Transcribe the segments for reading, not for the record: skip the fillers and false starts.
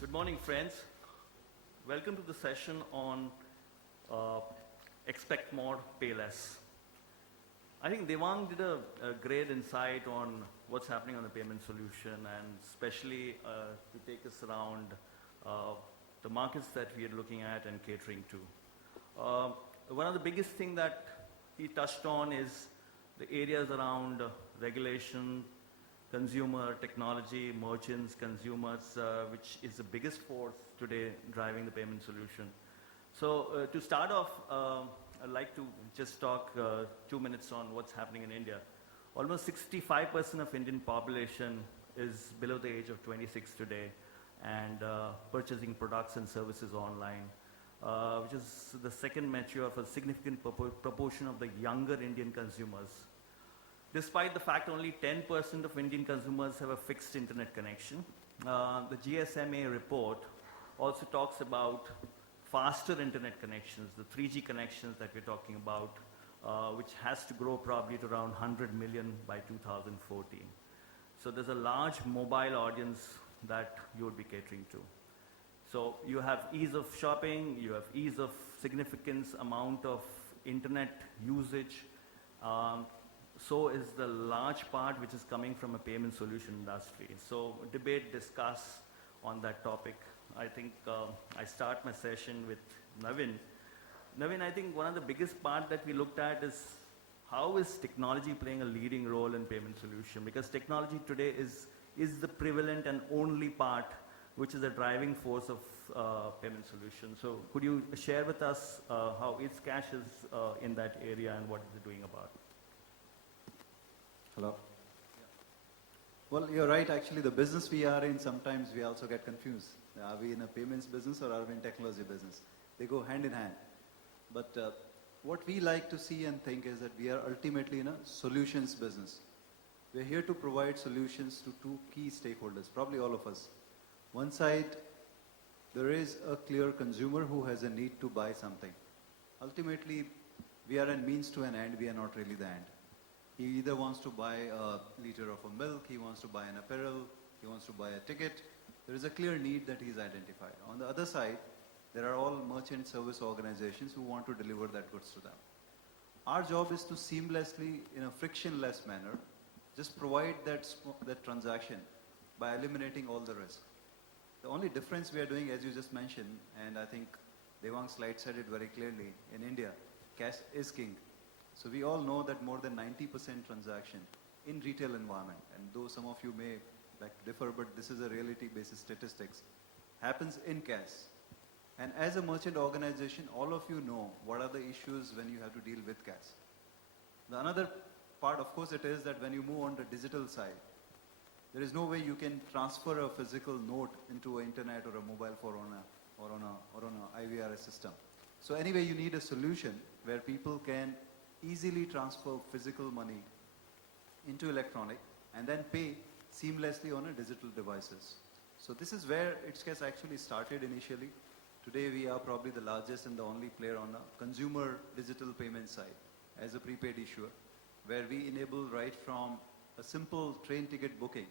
Good morning, friends. Welcome to the session on uh, Expect More, Pay Less. I think Devang did a great insight on what's happening on the payment solution and especially to take us around uh, the markets that we are looking at and catering to. One of the biggest thing that he touched on is the areas around regulation, consumer, technology, merchants, consumers, which is the biggest force today driving the payment solution. So to start off, I'd like to just talk 2 minutes on what's happening in India. Almost 65% of Indian population is below the age of 26 today and purchasing products and services online, which is the second measure of a significant proportion of the younger Indian consumers. Despite the fact only 10% of Indian consumers have a fixed internet connection, the GSMA report also talks about faster internet connections, the 3G connections that we're talking about, which has to grow probably to around 100 million by 2014. So there's a large mobile audience that you would be catering to. So you have ease of shopping, you have ease of significance amount of internet usage. So is the large part which is coming from a payment solution industry. So debate, discuss on that topic. I think I start my session with Navin. Navin, I think one of the biggest part that we looked at is how is technology playing a leading role in payment solution? Because technology today is the prevalent and only part which is a driving force of payment solution. So could you share with us how Eatscash is in that area and what is it doing about it? Hello? Well, you're right. Actually, the business we are in, sometimes we also get confused. Are we in a payments business or are we in technology business? They go hand in hand. But what we like to see and think is that we are ultimately in a solutions business. We're here to provide solutions to two key stakeholders, probably all of us. One side, there is a clear consumer who has a need to buy something. Ultimately, we are a means to an end. We are not really the end. He either wants to buy a liter of a milk, he wants to buy an apparel, he wants to buy a ticket. There is a clear need that he's identified. On the other side, there are all merchant service organizations who want to deliver that goods to them. Our job is to seamlessly, in a frictionless manner, just provide that transaction by eliminating all the risk. The only difference we are doing, as you just mentioned, and I think Devang's slide said it very clearly, in India, cash is king. So we all know that more than 90% transaction in retail environment, and though some of you may like to differ, but this is a reality-based statistics, happens in cash. And as a merchant organization, all of you know what are the issues when you have to deal with cash. The another part, of course, it is that when you move on the digital side, there is no way you can transfer a physical note into an internet or a mobile phone or on a IVRS system. So anyway, you need a solution where people can easily transfer physical money into electronic and then pay seamlessly on a digital devices. So this is where Eatscash actually started initially. Today we are probably the largest and the only player on a consumer digital payment side as a prepaid issuer, where we enable right from a simple train ticket booking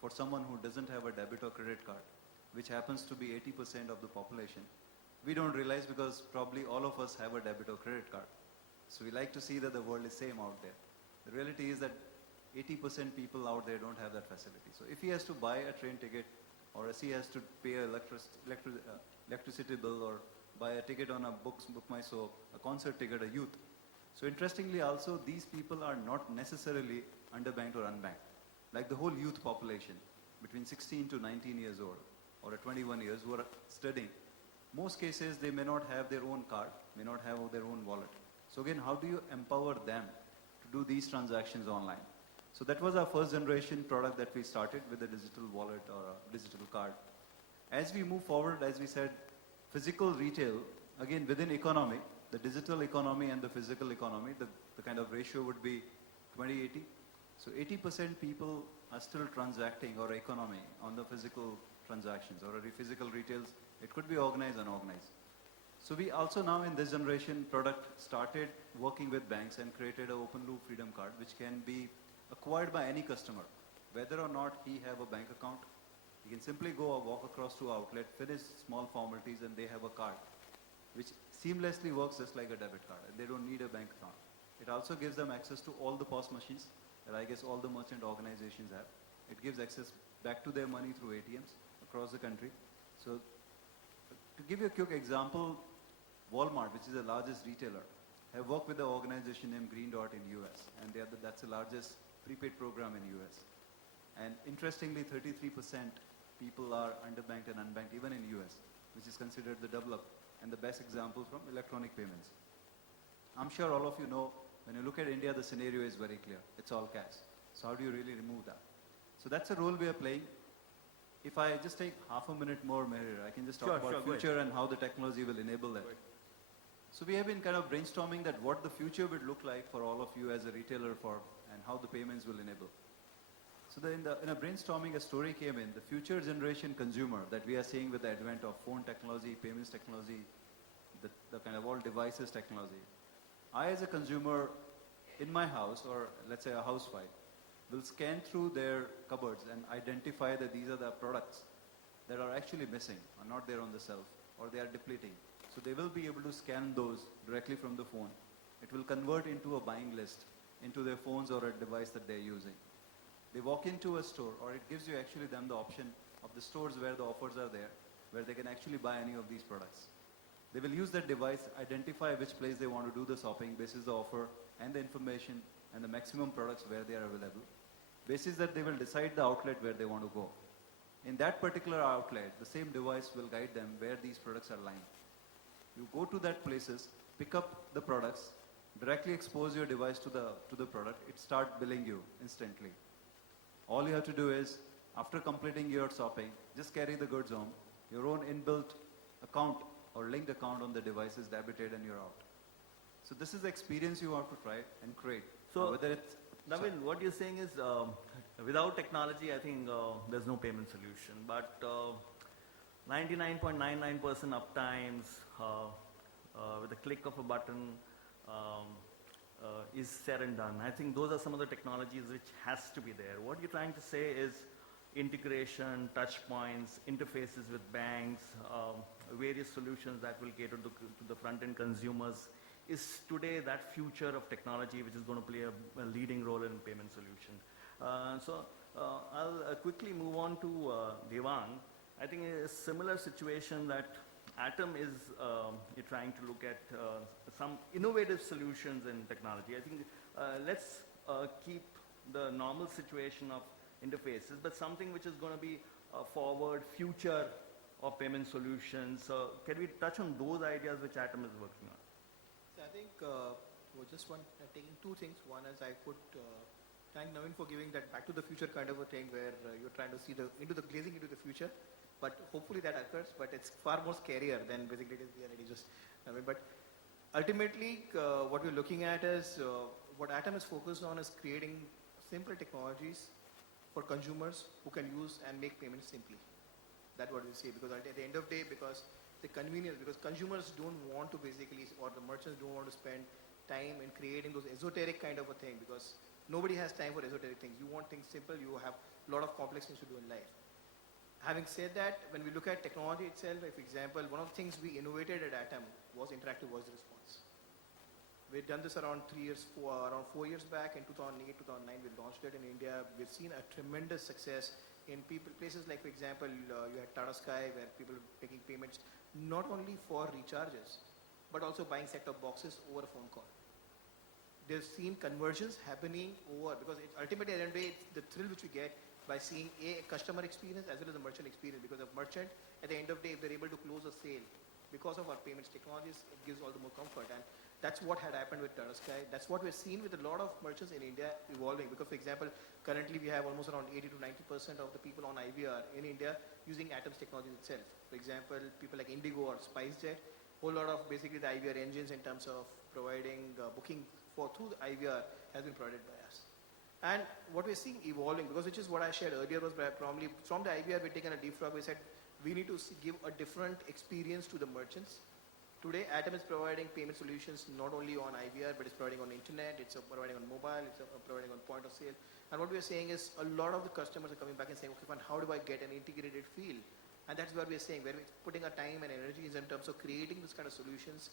for someone who doesn't have a debit or credit card, which happens to be 80% of the population. We don't realize because probably all of us have a debit or credit card. So we like to see that the world is same out there. The reality is that 80% people out there don't have that facility. So if he has to buy a train ticket or if he has to pay an electricity bill or buy a ticket on a book my show, a concert ticket, a youth. So interestingly also, these people are not necessarily underbanked or unbanked. Like the whole youth population between 16 to 19 years old or 21 years who are studying. Most cases they may not have their own card, may not have their own wallet. So again, how do you empower them to do these transactions online? So that was our first generation product that we started with a digital wallet or a digital card. As we move forward, as we said, physical retail, again within economy, the digital economy and the physical economy, the kind of ratio would be 20-80. So 80% people are still transacting or economy on the physical transactions or physical retails. It could be organized, unorganized. So we also now in this generation product started working with banks and created an open loop freedom card which can be acquired by any customer, whether or not he have a bank account You can simply go or walk across to an outlet, finish small formalities, and they have a card, which seamlessly works just like a debit card. They don't need a bank account. It also gives them access to all the POS machines that I guess all the merchant organizations have. It gives access back to their money through ATMs across the country. So to give you a quick example, Walmart, which is the largest retailer, have worked with an organization named Green Dot in US, and that's the largest prepaid program in US. And interestingly, 33% people are underbanked and unbanked even in US, which is considered the developed and the best example from electronic payments. I'm sure all of you know, when you look at India, the scenario is very clear. It's all cash. So how do you really remove that? So that's a role we are playing. If I just take half a minute more, Mehir, I can just talk Sure, about go ahead. future and how the technology will enable that. So we have been kind of brainstorming that what the future would look like for all of you as a retailer and how the payments will enable. So in a brainstorming, a story came in, the future generation consumer that we are seeing with the advent of phone technology, payments technology, the kind of all devices technology. I as a consumer in my house, or let's say a housewife, will scan through their cupboards and identify that these are the products that are actually missing or not there on the shelf or they are depleting. So they will be able to scan those directly from the phone. It will convert into a buying list into their phones or a device that they're using. They walk into a store, or it gives you actually them the option of the stores where the offers are there, where they can actually buy any of these products. They will use that device, identify which place they want to do the shopping, basis the offer and the information and the maximum products where they are available. Basis that they will decide the outlet where they want to go. In that particular outlet, the same device will guide them where these products are lying. You go to that places, pick up the products, directly expose your device to the product, it starts billing you instantly. All you have to do is, after completing your shopping, just carry the goods home. Your own inbuilt account or linked account on the device is debited and you're out. So this is the experience you have to try and create. So, whether it's Navin, what you're saying is without technology, I think there's no payment solution. But 99.99% uptimes with a click of a button is said and done. I think those are some of the technologies which has to be there. What you're trying to say is integration, touch points, interfaces with banks, various solutions that will cater to the front-end consumers is today that future of technology which is going to play a leading role in payment solution. I'll quickly move on to Devang. I think a similar situation that Atom is trying to look at some innovative solutions in technology. I think let's keep the normal situation of interfaces, but something which is going to be forward, future of payment solutions. So can we touch on those ideas which Atom is working on? So I think taking two things. One is I could thank Navin for giving that back to the future kind of a thing where you're trying to see glazing into the future. But hopefully that occurs, but it's far more scarier than basically it is reality. But ultimately, what we're looking at is what Atom is focused on is creating simple technologies for consumers who can use and make payments simply. That's what we say, because at the end of the day, because the convenience, because consumers don't want to basically, or the merchants don't want to spend time in creating those esoteric kind of a thing, because nobody has time for esoteric things. You want things simple, you have a lot of complex things to do in life. Having said that, when we look at technology itself, for example, one of the things we innovated at Atom was interactive voice response. We've done this around 4 years back. In 2008, 2009, we launched it in India. We've seen a tremendous success in places like, for example, you had Tata Sky, where people are taking payments not only for recharges, but also buying set-top boxes over a phone call. They've seen conversions happening over, because ultimately at the end of the day, it's the thrill which we get by seeing a customer experience as well as a merchant experience, because a merchant, at the end of the day, if they're able to close a sale because of our payments technologies, it gives all the more comfort. And that's what had happened with Tata Sky. That's what we're seeing with a lot of merchants in India evolving, because, for example, currently we have almost around 80 to 90% of the people on IVR in India using Atom's technology itself. For example, people like Indigo or SpiceJet, whole lot of basically the IVR engines in terms of providing booking through the IVR has been provided by us. And what we're seeing evolving, because which is what I shared earlier, was probably from the IVR we've taken a deep frog. We said we need to give a different experience to the merchants. Today, Atom is providing payment solutions not only on IVR, but it's providing on internet, it's providing on mobile, it's providing on point of sale. And what we are saying is a lot of the customers are coming back and saying, okay, fine, how do I get an integrated feel? And that's what we are saying, where we're putting our time and energies in terms of creating this kind of solutions